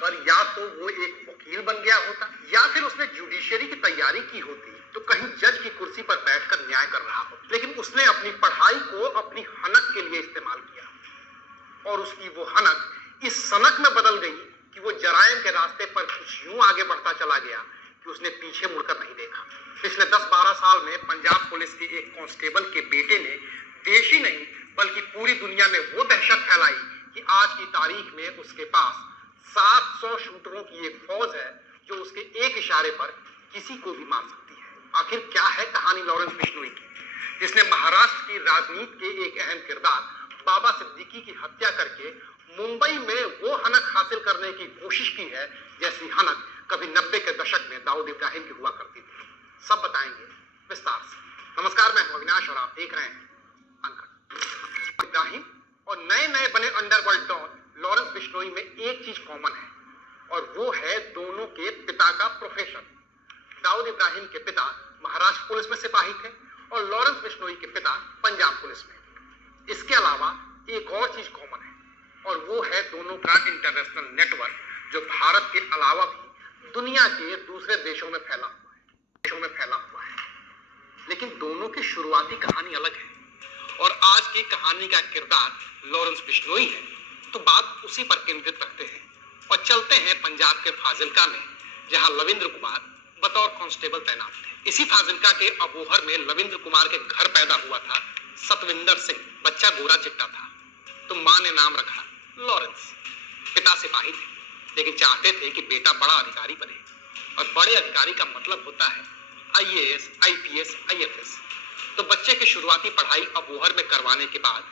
पर या तो वो एक वकील बन गया होता या फिर उसने जुडिशरी की तैयारी की होती तो कहीं जज की कुर्सी पर बैठकर न्याय कर रहा हो। लेकिन उसने अपनी पढ़ाई को अपनी हनक के लिए इस्तेमाल किया और उसकी वो हनक इस सनक में बदल गई कि वो जराइम के रास्ते पर कुछ यूं आगे बढ़ता चला गया कि उसने पीछे मुड़कर नहीं देखा। पिछले 10-12 साल में पंजाब पुलिस के एक कांस्टेबल के बेटे ने देश ही नहीं बल्कि पूरी दुनिया में वो दहशत फैलाई कि आज की तारीख में उसके पास 700 शूटरों की एक फौज है जो उसके एक इशारे पर किसी को भी मार सकती है। आखिर क्या है कहानी लॉरेंस बिश्नोई की, जिसने महाराष्ट्र की राजनीति के एक अहम किरदार बाबा सिद्दीकी की हत्या करके मुंबई में वो हनक हासिल करने की कोशिश की है जैसी हनक कभी 90 के दशक में दाऊद इब्राहिम की हुआ करती थी। सब बताएंगे विस्तार से। नमस्कार, मैं अविनाश और आप देख रहे हैं अनकट। इब्राहिम और नए नए बने अंडरवर्ल्ड डॉन लॉरेंस बिश्नोई में एक चीज कॉमन है और वो है दोनों के पिता का प्रोफेशन। दाऊद इब्राहिम के पिता महाराष्ट्र पुलिस में सिपाही थे और लॉरेंस बिश्नोई के पिता पंजाब पुलिस में। इसके अलावा एक और चीज कॉमन है और वो है दोनों का इंटरनेशनल नेटवर्क जो भारत के अलावा भी दुनिया के दूसरे देशों में फैला हुआ है। लेकिन दोनों की शुरुआती कहानी अलग है और आज की कहानी का किरदार लॉरेंस बिश्नोई है, तो बात उसी पर केंद्रित रखते हैं और चलते हैं पंजाब के फाजिल्का में, जहां लविंद्र कुमार बतौर कांस्टेबल तैनात थे। इसी फाजिल्का के अबोहर में लविंद्र कुमार के घर पैदा हुआ था सतविंदर सिंह। बच्चा गोरा चिट्टा था तो मां ने नाम रखा लॉरेंस। पिता सिपाही थे लेकिन चाहते थे कि बेटा बड़ा अधिकारी बने और बड़े अधिकारी का मतलब होता है IAS, IPS, IFS। तो बच्चे की शुरुआती पढ़ाई अबोहर में करवाने के बाद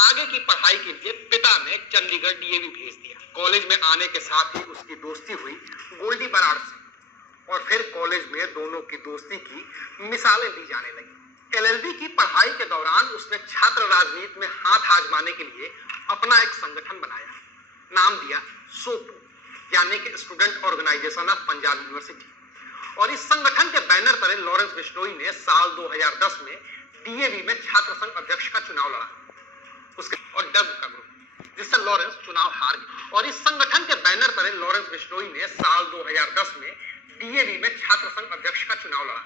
आगे की पढ़ाई के लिए पिता ने चंडीगढ़ DAV भेज दिया। कॉलेज में आने के साथ ही उसकी दोस्ती हुई गोल्डी बराड़ से और फिर कॉलेज में दोनों की दोस्ती की मिसालें दी जाने लगी। LLB की पढ़ाई के दौरान उसने छात्र राजनीति में हाथ आजमाने के लिए अपना एक संगठन बनाया, नाम दिया सोपू यानी कि student organisation of Punjab university. और इस संगठन के बैनर तले लॉरेंस बिश्नोई ने साल 2010 में DAV में छात्र संघ अध्यक्ष का चुनाव लड़ा उसके और डग का ग्रुप, जिससे लॉरेंस चुनाव हार गए। और इस संगठन के बैनर तले लॉरेंस बिश्नोई ने साल 2010 में DAV में छात्र संघ अध्यक्ष का चुनाव लड़ा।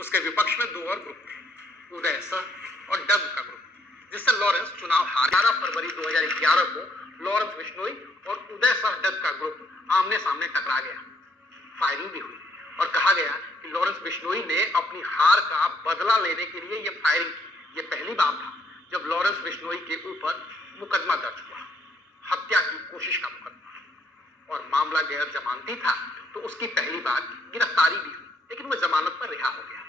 उसके विपक्ष में दो और ग्रुप थे, उदय सह और डग का ग्रुप, जिससे लॉरेंस चुनाव हार। 11 फरवरी 2011 को लॉरेंस बिश्नोई और उदय सह डग का ग्रुप आमने सामने टकरा गया। फायरिंग भी हुई और कहा गया कि लॉरेंस बिश्नोई ने अपनी हार का बदला लेने के लिए यह फायरिंग की। यह पहली बार था जब लॉरेंस बिश्नोई के ऊपर मुकदमा दर्ज हुआ, हत्या की कोशिश का मुकदमा, और मामला गैर जमानती था तो उसकी पहली बार गिरफ्तारी भी हुई, लेकिन वह जमानत पर रिहा हो गया।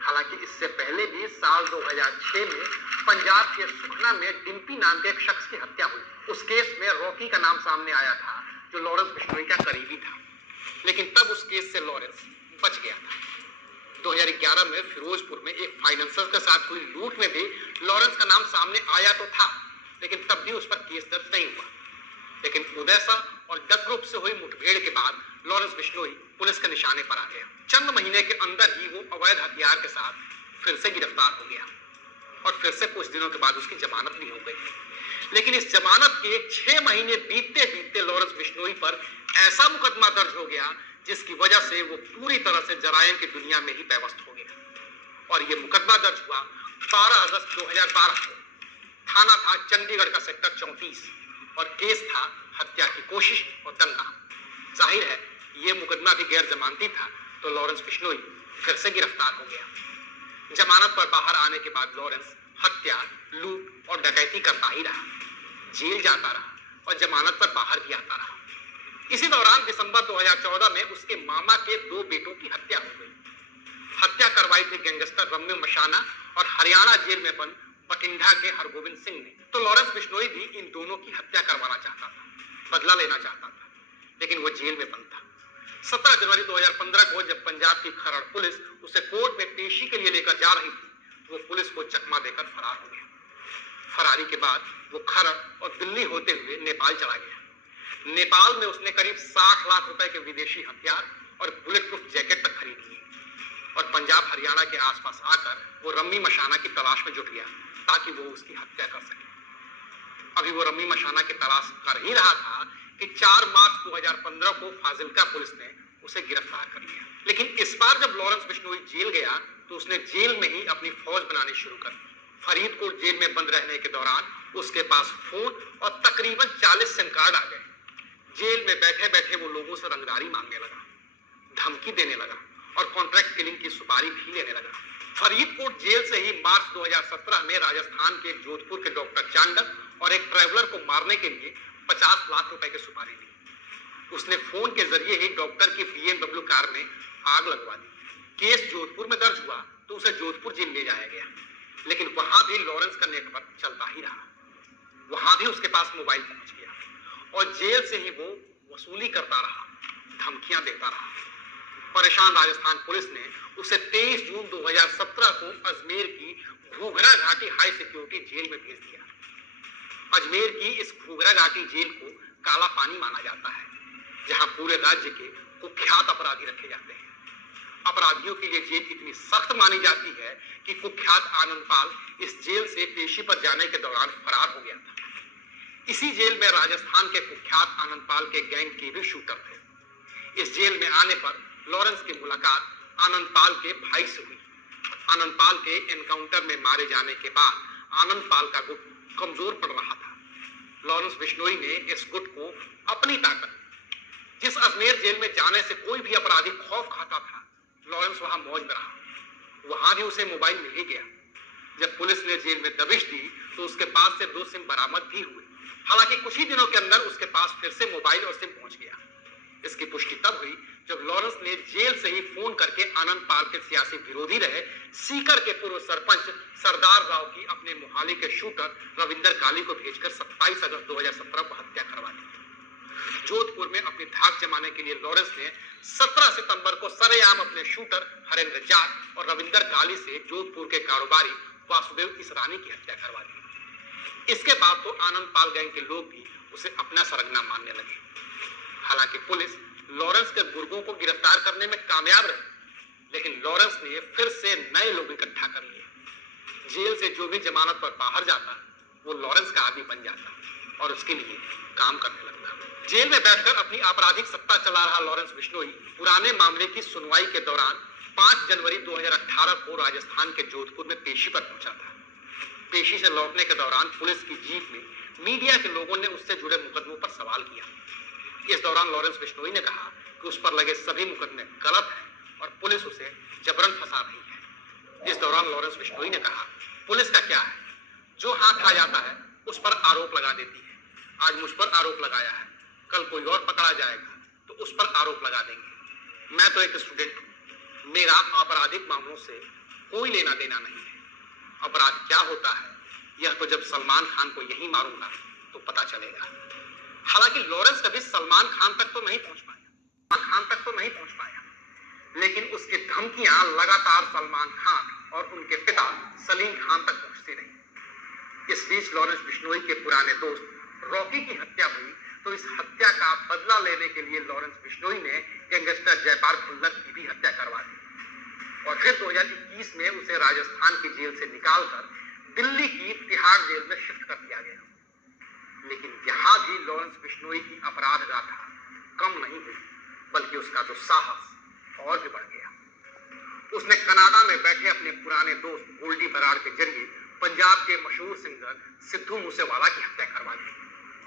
हालांकि इससे पहले भी साल 2006 में पंजाब के सुखना में डिम्पी नाम के एक शख्स की हत्या हुई। उस केस में रॉकी का नाम सामने आया था जो लॉरेंस बिश्नोई का करीबी था, लेकिन तब उस केस से लॉरेंस बच गया था। 2011 में फिरोजपुर में एक फाइनेंसर के साथ हुई लूट में भी लॉरेंस का नाम सामने आया तो था, लेकिन तब भी उस पर केस दर्ज नहीं हुआ। लेकिन उदय सह और डग ग्रुप से हुई मुठभेड़ के बाद लॉरेंस बिश्नोई पुलिस के निशाने पर आ गया। चंद महीने के अंदर ही वो अवैध हथियार के साथ फिर से गिरफ्तार हो गया और फिर से कुछ दिनों के बाद उसकी जमानत भी हो गई। लेकिन इस जमानत के 6 महीने बीतते बीतते लॉरेंस बिश्नोई पर ऐसा मुकदमा दर्ज हो गया जिसकी वजह से वो पूरी तरह से जराइम की दुनिया में ही पैवस्त हो गया। और ये मुकदमा दर्ज हुआ 12 अगस्त 2012 को। थाना था चंडीगढ़ का सेक्टर 34 और केस था हत्या की कोशिश और दंगा। जाहिर है ये मुकदमा भी गैर जमानती था तो लॉरेंस बिश्नोई फिर से गिरफ्तार हो गया। जमानत पर बाहर आने के बाद लॉरेंस हत्या, लूट और डकैती करता ही रहा, जेल जाता रहा और जमानत पर बाहर भी आता रहा। इसी दौरान दिसंबर 2014 में उसके मामा के 2 बेटों की हत्या हो गई। हत्या करवाई थी गैंगस्टर रम्मी मशाना और हरियाणा जेल में बंद बठिंडा के हरगोविंद सिंह ने। तो लॉरेंस बिश्नोई भी इन दोनों की हत्या करवाना चाहता था, बदला लेना चाहता था, लेकिन वो जेल में बंद था। 17 जनवरी 2015 को जब पंजाब की खरड़ पुलिस उसे कोर्ट में पेशी के लिए लेकर जा रही थी, वो पुलिस को चकमा देकर फरार हो गया। फरारी के बाद वो खरड़ और दिल्ली होते हुए नेपाल चला गया। नेपाल में उसने करीब 60 लाख रुपए के विदेशी हथियार और बुलेट प्रूफ जैकेट तक खरीद लिए और पंजाब हरियाणा के आसपास आकर वो रम्मी मशाना की तलाश में जुट गया ताकि वो उसकी हत्या कर सके। अभी वो रम्मी मशाना की तलाश कर ही रहा था कि 4 मार्च 2015 को फाजिल्का पुलिस ने उसे गिरफ्तार कर लिया। लेकिन इस बार जब लॉरेंस बिश्नोई जेल गया तो उसने जेल में ही अपनी फौज बनानी शुरू कर दी। फरीदकोट जेल में बंद रहने के दौरान उसके पास फोन और तकरीबन 40 सिम कार्ड आ गए। जेल में बैठे बैठे वो लोगों से रंगदारी मांगने लगा, धमकी देने लगा और कॉन्ट्रैक्ट किलिंग की सुपारी भी लेने लगा। फरीदकोट जेल से ही मार्च 2017 में राजस्थान के जोधपुर के डॉक्टर चांडक और एक ट्रैवलर को मारने के लिए 50 लाख रुपए की सुपारी ली। उसने फोन के जरिए ही डॉक्टर की BMW कार में आग लगवा दी। केस जोधपुर में दर्ज हुआ तो उसे जोधपुर जेल ले जाया गया, लेकिन वहां भी लॉरेंस का नेटवर्क चलता ही रहा। वहां भी उसके पास मोबाइल पहुंच गया और जेल से ही वो वसूली करता रहा, धमकियां देता रहा। परेशान राजस्थान पुलिस ने उसे 23 जून 2017 को अजमेर की घूघरा घाटी हाई सिक्योरिटी जेल में भेज दिया। अजमेर की इस घूघरा घाटी जेल को काला पानी माना जाता है, जहां पूरे राज्य के कुख्यात अपराधी रखे जाते हैं। अपराधियों के लिए जेल इतनी सख्त मानी जाती है कि कुख्यात आनंद पाल इस जेल से पेशी पर जाने के दौरान फरार हो गया था। इसी जेल में राजस्थान के कुख्यात आनंद पाल के गैंग के भी शूटर थे। इस जेल में आने पर लॉरेंस की मुलाकात आनंद पाल के भाई से हुई। आनंद पाल के एनकाउंटर में मारे जाने के बाद आनंद पाल का गुट कमजोर पड़ रहा था। लॉरेंस बिश्नोई ने इस गुट को अपनी ताकत, जिस अजमेर जेल में जाने से कोई भी अपराधी खौफ खाता था, लॉरेंस वहां मौज में रहा। वहां भी उसे मोबाइल मिल ही गया। जब पुलिस ने जेल में दबिश दी तो उसके पास से 2 सिम बरामद भी हुए। हालांकि कुछ ही दिनों के अंदर उसके पास फिर से मोबाइल और सिम पहुंच गया। इसकी पुष्टि तब हुई जब लॉरेंस ने जेल से ही फोन करके आनंद पाल के सियासी विरोधी रहे सीकर के पूर्व सरपंच सरदार राव की अपने मोहाली के शूटर रविंदर काली को भेजकर 27 अगस्त 2017 को हत्या करवा दी। जोधपुर में अपनी धाक जमाने के लिए लॉरेंस ने 17 सितंबर को सरेआम अपने शूटर हरेंद्र जाट और रविंदर काली से जोधपुर के कारोबारी वासुदेव इसरानी की हत्या करवा दी। इसके बाद तो आनंद पाल गैंग के लोग भी उसे अपना सरगना मानने लगे। हालांकि पुलिस लॉरेंस के गुर्गों को गिरफ्तार करने में कामयाब रही, लेकिन लॉरेंस ने फिर से नए लोग इकट्ठा कर लिए। जेल से जो भी जमानत पर बाहर जाता वो लॉरेंस का आदमी बन जाता और उसके लिए काम करने लगता। जेल में बैठकर अपनी आपराधिक सत्ता चला रहा लॉरेंस बिश्नोई पुराने मामले की सुनवाई के दौरान 5 जनवरी 2018 को राजस्थान के जोधपुर में पेशी पर पहुंचा था। पेशी से लौटने के दौरान पुलिस की जीप में मीडिया के लोगों ने उससे जुड़े मुकदमों पर सवाल किया। इस दौरान लॉरेंस बिश्नोई ने कहा कि उस पर लगे सभी मुकदमे गलत हैं और पुलिस उसे जबरन फंसा रही है। इस दौरान लॉरेंस बिश्नोई ने कहा, पुलिस का क्या है, जो हाथ आ जाता है उस पर आरोप लगा देती है। आज मुझ पर आरोप लगाया है, कल कोई और पकड़ा जाएगा तो उस पर आरोप लगा देंगे। मैं तो एक स्टूडेंट हूं, मेरा आपराधिक मामलों से कोई लेना देना नहीं है। अपराध क्या होता है यह तो जब सलमान खान को यही मारूंगा तो पता चलेगा। हालांकि लॉरेंस कभी सलमान खान तक तो नहीं पहुंच पाया, लेकिन उसकी धमकियां लगातार सलमान खान और उनके पिता सलीम खान तक पहुंचती रही। इस बीच लॉरेंस बिश्नोई के पुराने दोस्त रॉकी की हत्या हुई तो इस हत्या का बदला लेने के लिए लॉरेंस बिश्नोई ने गैंगस्टर जयपाल खुल्लर की भी हत्या करवा दी और फिर 2021 में उसे राजस्थान की जेल से निकालकर दिल्ली की तिहाड़ जेल में शिफ्ट कर दिया गया। लेकिन यहां भी लॉरेंस बिश्नोई की अपराध गाथा कम नहीं हुई, बल्कि उसका जो साहस और भी बढ़ गया। उसने कनाडा में बैठे अपने पुराने दोस्त गोल्डी बराड़ के जरिए पंजाब के मशहूर सिंगर सिद्धू मूसेवाला की हत्या करवा दी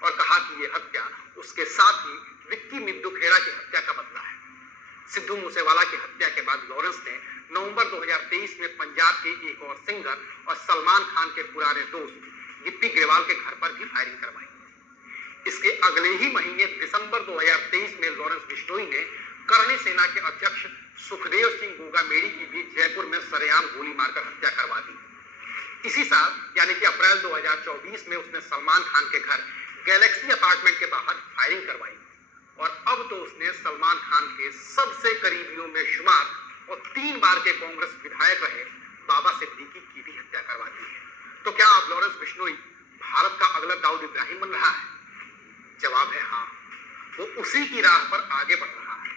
और कहा कि यह हत्या उसके साथ ही विक्की मिद्दू खेड़ा की हत्या का बदला है। सिद्धू मूसेवाला की हत्या के बाद लॉरेंस ने नवंबर 2023 में पंजाब के एक और सिंगर और सलमान खान के पुराने दोस्त गिप्पी ग्रेवाल के घर पर भी फायरिंग करवाई। इसके अगले ही महीने दिसंबर 2023 में लॉरेंस बिश्नोई ने करणी सेना के अध्यक्ष सुखदेव सिंह गोगामेड़ी की भी जयपुर में सरेआम गोली मारकर हत्या करवा दी। इसी साल यानी कि अप्रैल 2024 में उसने सलमान खान के घर गैलेक्सी अपार्टमेंट के बाहर फायरिंग करवाई और अब तो उसने सलमान खान के सबसे करीबियों में शुमार और 3 बार के कांग्रेस विधायक रहे बाबा सिद्दीकी की भी हत्या करवा दी है। तो क्या अब लॉरेंस बिश्नोई भारत का अगला दाऊद इब्राहिम बन रहा है? जवाब है हाँ, वो उसी की राह पर आगे बढ़ रहा है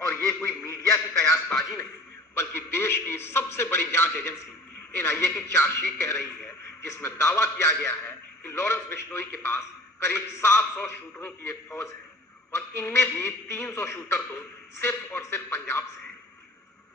और ये कोई मीडिया की कयासबाजी नहीं, बल्कि देश की सबसे बड़ी जांच एजेंसी NIA की चार्जशीट कह रही है, जिसमें दावा किया गया है कि लॉरेंस बिश्नोई के पास करीब 700 शूटरों की एक फौज है और इनमें भी 300 शूटर तो सिर्फ और सिर्फ पंजाब से हैं।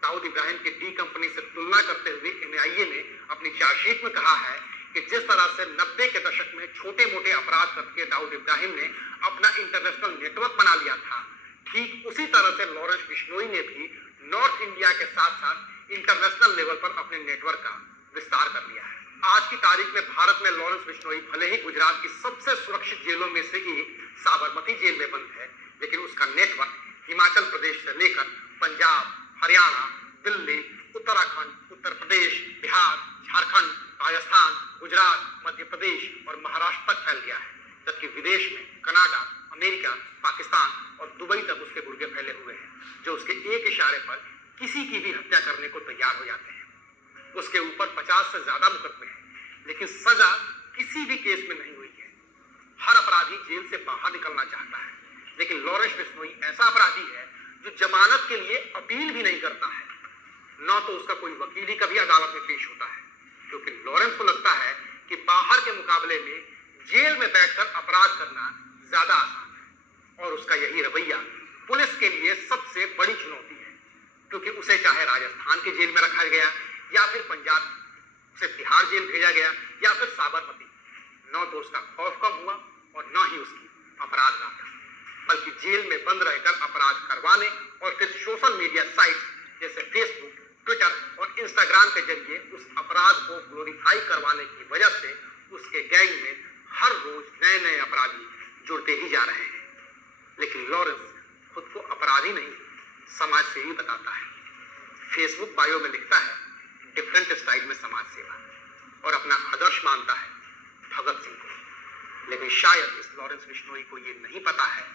दाऊद इब्राहिम की डी कंपनी से तुलना करते हुए एनआईए ने अपनी चार्जशीट में कहा है कि जिस तरह से 90 के दशक में छोटे मोटे अपराध करके दाऊद इब्राहिम ने अपना इंटरनेशनल नेटवर्क बना लिया था, ठीक उसी तरह से लॉरेंस बिश्नोई ने भी नॉर्थ इंडिया के साथ साथ इंटरनेशनल लेवल पर अपने नेटवर्क का विस्तार कर लिया है। आज की तारीख में भारत में लॉरेंस बिश्नोई भले ही गुजरात की सबसे सुरक्षित जेलों में से एक साबरमती जेल में बंद है, लेकिन उसका नेटवर्क हिमाचल प्रदेश से लेकर पंजाब, हरियाणा, दिल्ली, उत्तराखंड, उत्तर प्रदेश, बिहार, झारखंड, राजस्थान, गुजरात, मध्य प्रदेश और महाराष्ट्र तक फैल गया है, जबकि विदेश में कनाडा, अमेरिका, पाकिस्तान और दुबई तक उसके गुर्गे फैले हुए हैं, जो उसके एक इशारे पर किसी की भी हत्या करने को तैयार हो जाते हैं। उसके ऊपर 50 से ज्यादा मुकदमे हैं, लेकिन सजा किसी भी केस में नहीं हुई है। हर अपराधी जेल से बाहर निकलना चाहता है, लेकिन लॉरेंस बिश्नोई ऐसा अपराधी है जो जमानत के लिए अपील भी नहीं करता है, न तो उसका कोई वकील ही कभी अदालत में पेश होता है, क्योंकि लॉरेंस को लगता है कि बाहर के मुकाबले में जेल में बैठकर अपराध करना ज्यादा आसान है। और उसका यही रवैया पुलिस के लिए सबसे बड़ी चुनौती है, क्योंकि उसे चाहे राजस्थान के जेल में रखा गया या फिर पंजाब से तिहाड़ जेल भेजा गया या फिर साबरमती, न तो उसका खौफ कम हुआ और न ही उसकी अपराध गाथा, बल्कि जेल में बंद रहकर अपराध करवाने और फिर सोशल मीडिया साइट्स जैसे फेसबुक, ट्विटर और इंस्टाग्राम के जरिए उस अपराध को ग्लोरीफाई करवाने की वजह से उसके गैंग में हर रोज नए नए अपराधी जुड़ते ही जा रहे हैं। लेकिन लॉरेंस खुद को अपराधी नहीं, समाज सेवी बताता है। फेसबुक बायो में लिखता है डिफरेंट स्टाइल में समाज सेवा, और अपना आदर्श मानता है भगत सिंह को। लेकिन शायद इस लॉरेंस बिश्नोई को ये नहीं पता है